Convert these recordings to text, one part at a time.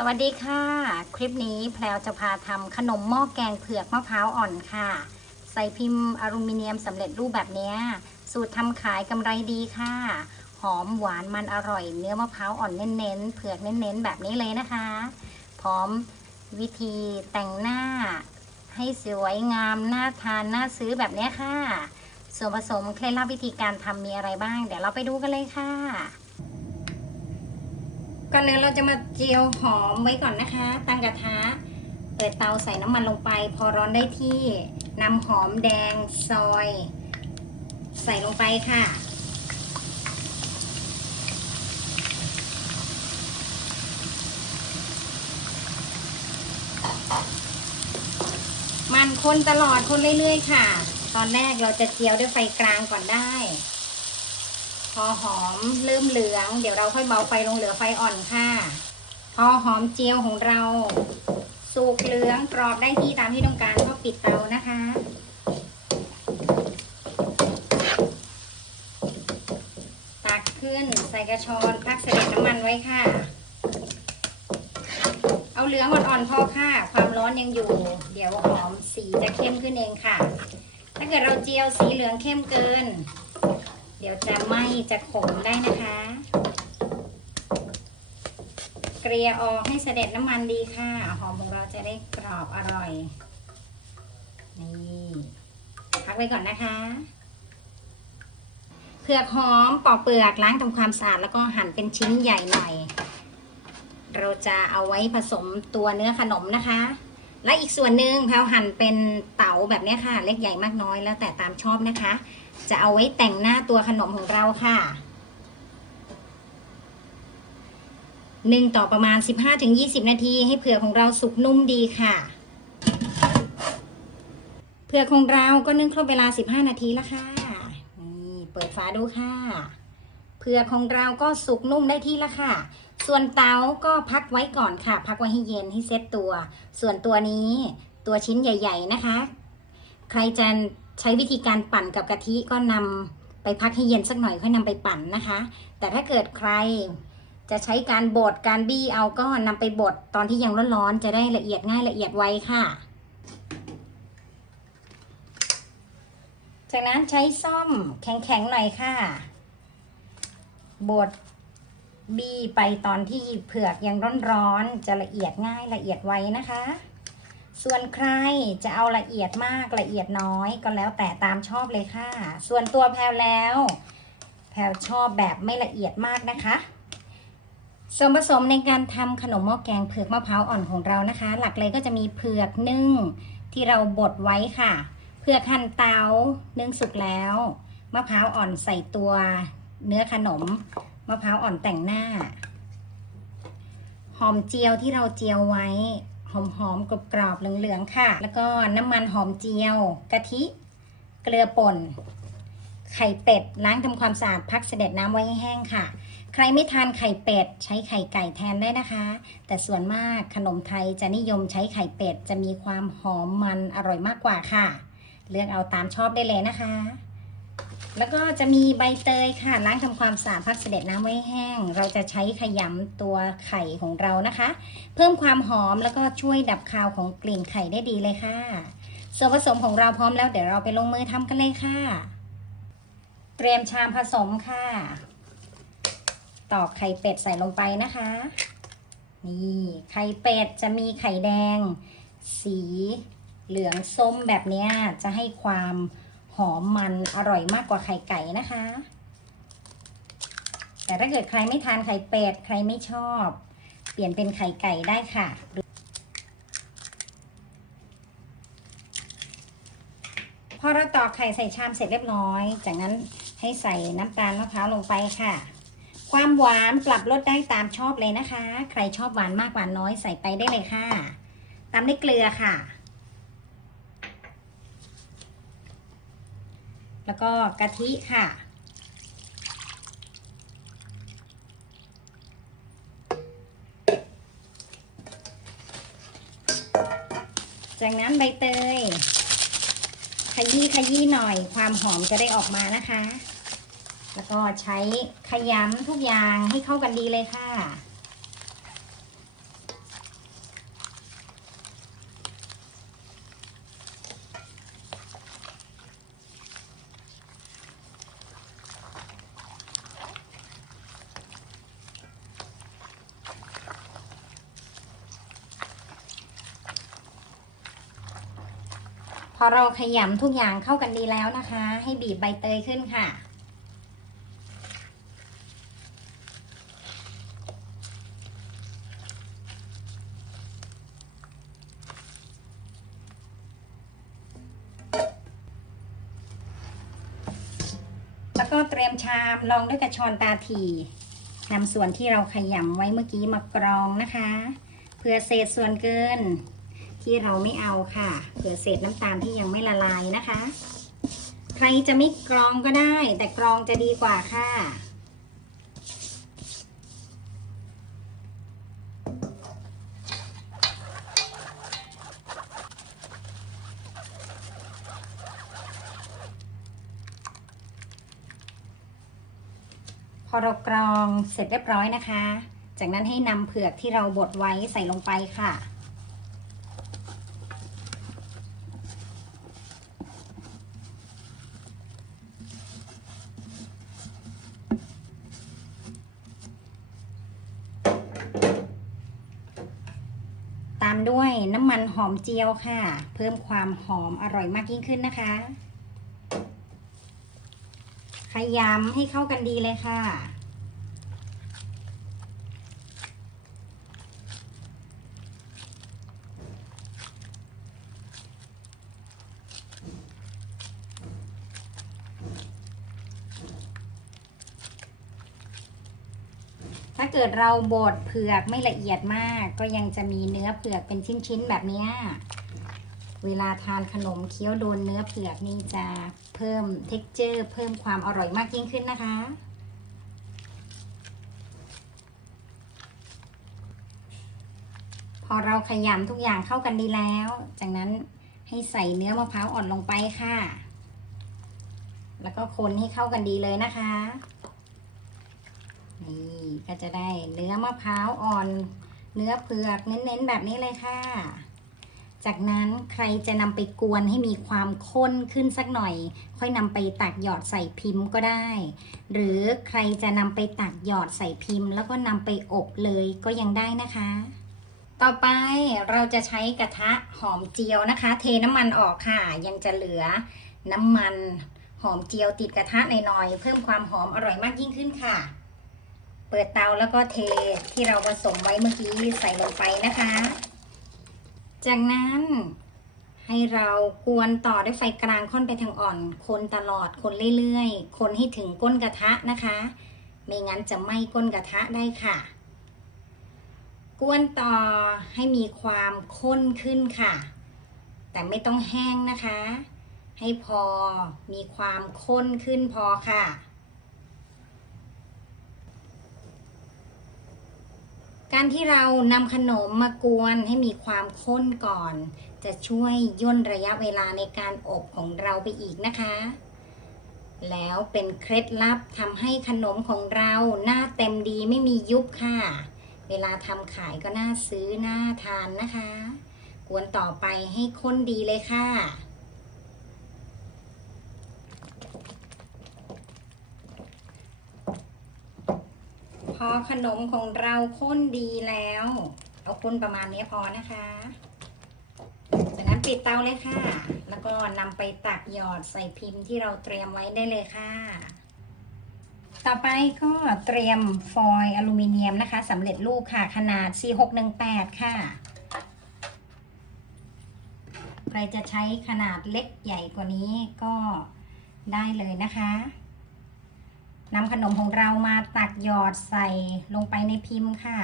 สวัสดีค่ะ คลิปนี้แพลวจะพาทำขนมหม้อแกงเผือกมะพร้าวอ่อนค่ะ ใส่พิมพ์อลูมิเนียมสำเร็จรูปแบบนี้ สูตรทำขายกำไรดีค่ะ หอมหวานมันอร่อย เนื้อมะพร้าวอ่อนเน้นๆเผือกเน้นๆ แบบนี้เลยนะคะ พร้อมวิธีแต่งหน้า ให้สวยงามน่าทานน่าซื้อแบบนี้ค่ะ ส่วนผสมเคล็ดลับวิธีการทำมีอะไรบ้าง เดี๋ยวเราไปดูกันเลยค่ะ ก่อนอื่นเราจะมาเจียวหอมไว้ก่อนนะคะ ตั้งกระทะ เปิดเตาใส่น้ำมันลงไป พอร้อนได้ที่นำหอมแดงซอย ใส่ลงไปค่ะ มันคนตลอดคนเรื่อยๆค่ะ ตอนแรกเราจะเจียวด้วยไฟกลางก่อนได้ อหอมเริ่มเหลือง เดี๋ยวเราค่อยเบาไฟลงเหลือไฟอ่อนค่ะ พอหอมเจียวของเรา สุกเหลืองกรอบได้ที่ตามที่ต้องการก็ปิดเตานะคะตักขึ้นใส่กระชอนพักเสด็จน้ำมันไว้ค่ะ เอาเหลืองอ่อนๆพอค่ะ ความร้อนยังอยู่ เดี๋ยวหอมสีจะเข้มขึ้นเองค่ะ ถ้าเกิดเราเจียวสีเหลืองเข้มเกิน เดี๋ยวจะไหม้จะขมได้นะคะ เกลี่ยออกให้เสด็จน้ำมันดีค่ะ หอมของเราจะได้กรอบอร่อย นี่พักไว้ก่อนนะคะเผือกหอมปอกเปลือกล้างทำความสะอาดแล้วก็หั่นเป็นชิ้นใหญ่หน่อย เราจะเอาไว้ผสมตัวเนื้อขนมนะคะและอีกส่วนหนึ่งแพลวหั่นเป็นเต๋าแบบนี้ค่ะ เล็กใหญ่มากน้อยแล้วแต่ตามชอบนะคะ จะเอาไว้แต่งหน้าตัวขนมของเราค่ะหนึ่งต่อประมาณ 15-20 นาที ให้เผือกของเราสุกนุ่มดีค่ะ เผือกของเราก็นึ่งครบเวลา 15 นาทีแล้วค่ะ นี่เปิดฝาดูค่ะ เผือกของเราก็สุกนุ่มได้ที่แล้วค่ะ ส่วนเตาก็พักไว้ก่อนค่ะ พักไว้ให้เย็นให้เซ็ตตัว ส่วนตัวนี้ตัวชิ้นใหญ่ ๆ นะคะ ใครจะ ใช้วิธีการปั่นกับกะทิก็นำไปพักให้เย็นสักหน่อยค่อยนำไปปั่นนะคะ แต่ถ้าเกิดใครจะใช้การบดการบี้เอาก็นำไปบดตอนที่ยังร้อนๆจะได้ละเอียดง่ายละเอียดไวค่ะ จากนั้นใช้ซ่อมแข็งๆหน่อยค่ะ บดบี้ไปตอนที่เผือกยังร้อนๆจะละเอียดง่ายละเอียดไวนะคะ ส่วนใครจะเอาละเอียดมากละเอียดน้อยก็แล้วแต่ตามชอบเลยค่ะ ส่วนตัวแพลวแล้ว แพลวชอบแบบไม่ละเอียดมากนะคะ ส่วนผสมในการทำขนมหม้อแกงเผือกมะพร้าวอ่อนของเรานะคะ หลักเลยก็จะมีเผือกนึ่งที่เราบดไว้ค่ะ เผือกหั่นเตานึ่งสุกแล้วมะพร้าวอ่อนใส่ตัวเนื้อขนมมะพร้าวอ่อนแต่งหน้า หอมเจียวที่เราเจียวไว้ หอมหอมๆกรอบๆเหลืองๆค่ะ แล้วก็น้ำมันหอมเจียว กะทิ เกลือป่น ไข่เป็ด ล้างทำความสะอาดพักเสด็จน้ำไว้ให้แห้งค่ะ ใครไม่ทานไข่เป็ด ใช้ไข่ไก่แทนได้นะคะ แต่ส่วนมากขนมไทยจะนิยมใช้ไข่เป็ด จะมีความหอมมันอร่อยมากกว่าค่ะ เลือกเอาตามชอบได้เลยนะคะ แล้วก็จะมีใบเตยค่ะล้างทำความสะอาดพักเสด็จน้ำไว้แห้ง เราจะใช้ขยำตัวไข่ของเรานะคะ เพิ่มความหอมแล้วก็ช่วยดับคาวของกลิ่นไข่ได้ดีเลยค่ะ ส่วนผสมของเราพร้อมแล้วเดี๋ยวเราไปลงมือทำกันเลยค่ะ เตรียมชามผสมค่ะ ตอกไข่เป็ดใส่ลงไปนะคะ นี่ไข่เป็ดจะมีไข่แดง สีเหลืองส้มแบบนี้จะให้ความ หอมมันอร่อยมากกว่าไข่ไก่นะคะ แต่ถ้าเกิดใครไม่ทานไข่เป็ดใครไม่ชอบ เปลี่ยนเป็นไข่ไก่ได้ค่ะ พอเราตอกไข่ใส่ชามเสร็จเรียบร้อย จากนั้นให้ใส่น้ำตาลมะพร้าวลงไปค่ะ ความหวานปรับลดได้ตามชอบเลยนะคะ ใครชอบหวานมากหวานน้อยใส่ไปได้เลยค่ะ ตามด้วยเกลือค่ะ แล้วก็กะทิค่ะ จากนั้นใบเตย ขยี้ขยี้หน่อยความหอมจะได้ออกมานะคะ แล้วก็ใช้ขยำทุกอย่างให้เข้ากันดีเลยค่ะ พอเราขยำทุกอย่างเข้ากันดีแล้วนะคะ ให้บีบใบเตยขึ้นค่ะ แล้วก็เตรียมชามรองด้วยกระชอนตาถีนำส่วนที่เราขยำไว้เมื่อกี้มากรองนะคะ เพื่อเศษส่วนเกิน ที่เราไม่เอาค่ะเผื่อเศษน้ำตาลที่ยังไม่ละลายนะคะ ใครจะไม่กรองก็ได้ แต่กรองจะดีกว่าค่ะพอเรากรองเสร็จเรียบร้อยนะคะ จากนั้นให้นำเผือกที่เราบดไว้ใส่ลงไปค่ะ ตามด้วยน้ำมัน หอมเจียวค่ะ เพิ่มความหอมอร่อยมากยิ่งขึ้นนะคะ ขยำให้เข้ากันดีเลยค่ะ เกิดเราบดเผือกไม่ละเอียดมาก ก็ยังจะมีเนื้อเผือกเป็นชิ้นๆแบบนี้เวลาทานขนมเคี้ยวโดนเนื้อเผือกนี่จะเพิ่มเท็กเจอร์เพิ่มความอร่อยมากยิ่งขึ้นนะคะ พอเราขยำทุกอย่างเข้ากันดีแล้ว จากนั้นให้ใส่เนื้อมะพร้าวอ่อนลงไปค่ะ แล้วก็คนให้เข้ากันดีเลยนะคะ นี่ก็จะได้เนื้อมะพร้าวอ่อน เนื้อเผือกเน้นๆแบบนี้เลยค่ะ จากนั้นใครจะนำไปกวนให้มีความข้นขึ้นสักหน่อย ค่อยนำไปตักหยอดใส่พิมพ์ก็ได้ หรือใครจะนำไปตักหยอดใส่พิมพ์ แล้วก็นำไปอบเลยก็ยังได้นะคะ ต่อไปเราจะใช้กระทะหอมเจียวนะคะ เทน้ำมันออกค่ะ ยังจะเหลือน้ำมันหอมเจียวติดกระทะหน่อยๆเพิ่มความหอมอร่อยมากยิ่งขึ้นค่ะ เปิดเตาแล้วก็เทที่เราผสมไว้เมื่อกี้ใส่ลงไปนะคะ จากนั้นให้เรากวนต่อด้วยไฟกลางค่อนไปทางอ่อน คนตลอดคนเรื่อยๆ คนให้ถึงก้นกระทะนะคะ ไม่งั้นจะไหม้ก้นกระทะได้ค่ะ กวนต่อให้มีความข้นขึ้นค่ะ แต่ไม่ต้องแห้งนะคะ ให้พอมีความข้นขึ้นพอค่ะ การที่เรานำขนมมากวนให้มีความข้นก่อน จะช่วยย่นระยะเวลาในการอบของเราไปอีกนะคะ แล้วเป็นเคล็ดลับทำให้ขนมของเราหน้าเต็มดีไม่มียุบค่ะ เวลาทำขายก็น่าซื้อน่าทานนะคะ กวนต่อไปให้ข้นดีเลยค่ะ พอขนมของเราข้นดีแล้ว เอาข้นประมาณนี้พอนะคะจากนั้นปิดเตาเลยค่ะ แล้วก็นำไปตักหยอดใส่พิมพ์ที่เราเตรียมไว้ได้เลยค่ะ ต่อไปก็เตรียมฟอยล์อลูมิเนียมนะคะสำเร็จรูปค่ะขนาด 4618 ค่ะ ใครจะใช้ขนาดเล็กใหญ่กว่านี้ก็ได้เลยนะคะ นำขนมของเรามาตักหยอดใส่ลงไปในพิมพ์ค่ะ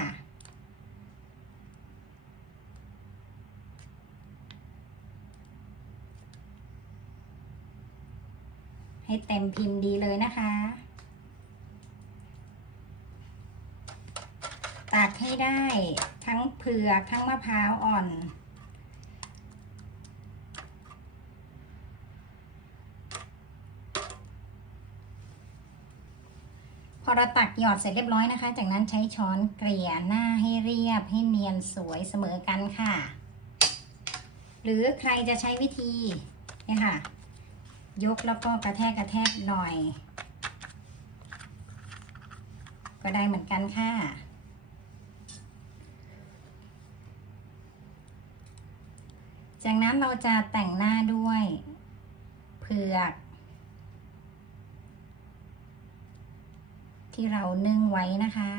ให้เต็มพิมพ์ดีเลยนะคะ ตักให้ได้ทั้งเผือกทั้งมะพร้าวอ่อน พอเราตักหยอดเสร็จเรียบร้อยนะคะ จากนั้นใช้ช้อนเกลี่ยหน้าให้เรียบให้เนียนสวยเสมอกันค่ะ หรือใครจะใช้วิธีเนี่ยค่ะ ยกแล้วก็กระแทกกระแทกหน่อย ก็ได้เหมือนกันค่ะจากนั้นเราจะแต่งหน้าด้วยเผือก ที่เรานึ่งไว้นะคะ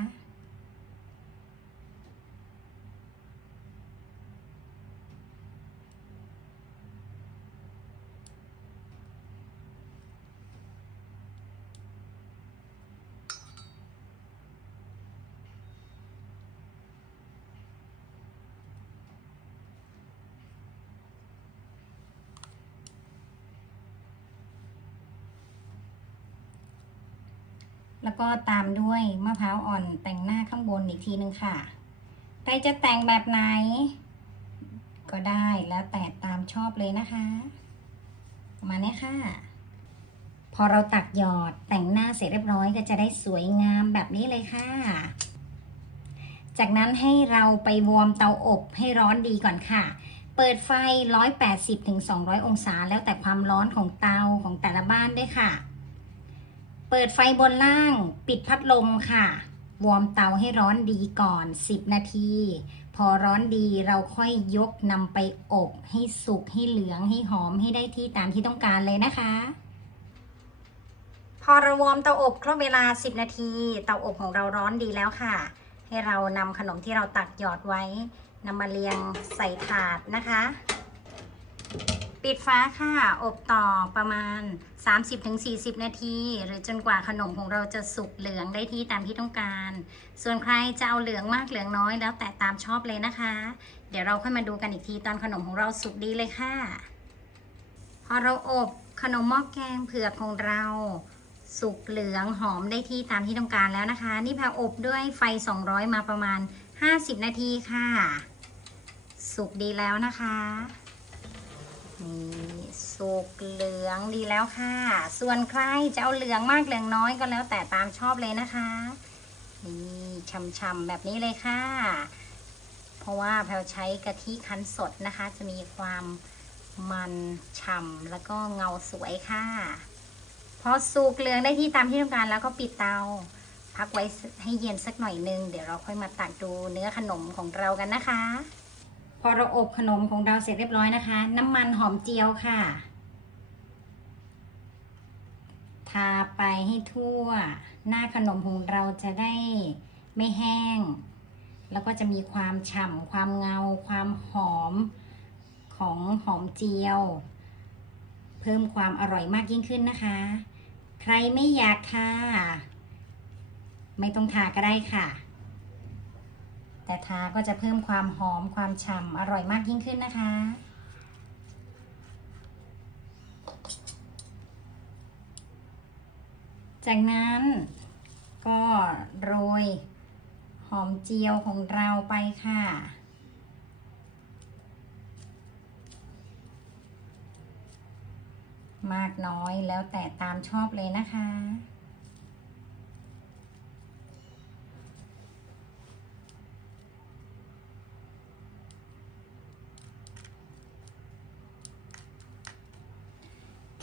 แล้วก็ตามด้วยมะพร้าวอ่อนแต่งหน้าข้างบนอีกทีนึงค่ะ ใครจะแต่งแบบไหน ก็ได้แล้วแต่ตามชอบเลยนะคะมาณนี้ค่ะ พอเราตักหยอดแต่งหน้าเสร็จเรียบร้อยก็จะได้สวยงามแบบนี้เลยค่ะ จากนั้นให้เราไปวอร์มเตาอบให้ร้อนดีก่อนค่ะ เปิดไฟ 180-200ถึง200องศา แล้วแต่ความร้อนของเตาของแต่ละบ้านด้วยค่ะ เปิดไฟบนล่าง ปิดพัดลมค่ะ วอร์มเตาให้ร้อนดีก่อน 10 นาที พอร้อนดีเราค่อยยกนำไปอบ ให้สุกให้เหลืองให้หอมให้ได้ที่ตามที่ต้องการเลยนะคะ พอเราวอร์มเตาอบครบเวลา 10 นาที เตาอบของเราร้อนดีแล้วค่ะ ให้เรานำขนมที่เราตักหยอดไว้นำมาเรียงใส่ถาดนะคะ ปิดฟ้าค่ะ อบต่อประมาณ 30-40 นาที หรือจนกว่าขนมของเราจะสุกเหลืองได้ที่ตามที่ต้องการ ส่วนใครจะเอาเหลืองมากเหลืองน้อยแล้วแต่ตามชอบเลยนะคะ เดี๋ยวเราค่อยมาดูกันอีกทีตอนขนมของเราสุกดีเลยค่ะ พอเราอบขนมหม้อแกงเผือกของเราสุกเหลืองหอมได้ที่ตามที่ต้องการแล้วนะคะ นี่แพรอบด้วยไฟ 200 มาประมาณ 50 นาทีค่ะ สุกดีแล้วนะคะ นี่สุกเหลืองดีแล้วค่ะ ส่วนใครจะเอาเหลืองมากเหลืองน้อยก็แล้วแต่ตามชอบเลยนะคะ นี่ช่ำๆแบบนี้เลยค่ะ เพราะว่าแพลใช้กะทิคั้นสดนะคะ จะมีความมันฉ่ำแล้วก็เงาสวยค่ะ พอสุกเหลืองได้ที่ตามที่ต้องการแล้วก็ปิดเตา พักไว้ให้เย็นสักหน่อยนึง เดี๋ยวเราค่อยมาตักดูเนื้อขนมของเรากันนะคะ พอเราอบขนมของเราเสร็จเรียบร้อยนะคะ น้ำมันหอมเจียวค่ะ ทาไปให้ทั่ว หน้าขนมของเราจะได้ไม่แห้ง แล้วก็จะมีความฉ่ำความเงา ความหอมของหอมเจียว เพิ่มความอร่อยมากยิ่งขึ้นนะคะ ใครไม่อยากทาไม่ต้องทาก็ได้ค่ะ แต่ทาก็จะเพิ่มความหอมความฉ่ำอร่อยมากยิ่งขึ้นนะคะ จากนั้นก็โรยหอมเจียวของเราไปค่ะ มากน้อยแล้วแต่ตามชอบเลยนะคะ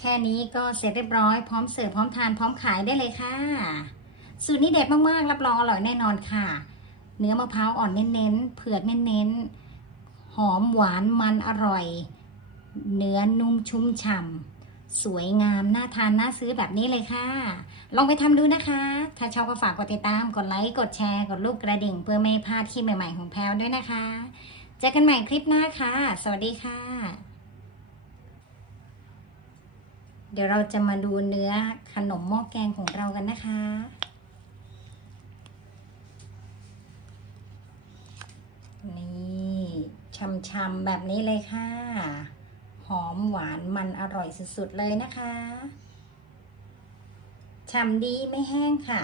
แค่นี้ก็เสร็จเรียบร้อยพร้อมเสิร์ฟพร้อมทานพร้อมขายได้เลยค่ะ สูตรนี้เด็ดมากๆ รับรองอร่อยแน่นอนค่ะ เนื้อมะพร้าวอ่อนเน้นๆเผือกเน้นๆหอมหวานมันอร่อย เนื้อนุ่มชุ่มฉ่ำสวยงามน่าทานน่าซื้อแบบนี้เลยค่ะ ลองไปทำดูนะคะ ถ้าชอบก็ฝากกดติดตามกดไลค์กดแชร์กดรูปกระดิ่ง เพื่อไม่พลาดคลิปใหม่ๆของแพลวด้วยนะคะ เจอกันใหม่คลิปหน้าค่ะ สวัสดีค่ะ เดี๋ยวเราจะมาดูเนื้อขนมหม้อแกงของเรากันนะคะ นี่ช่ำๆแบบนี้เลยค่ะ หอมหวานมันอร่อยสุดๆเลยนะคะ ช่ำดีไม่แห้งค่ะ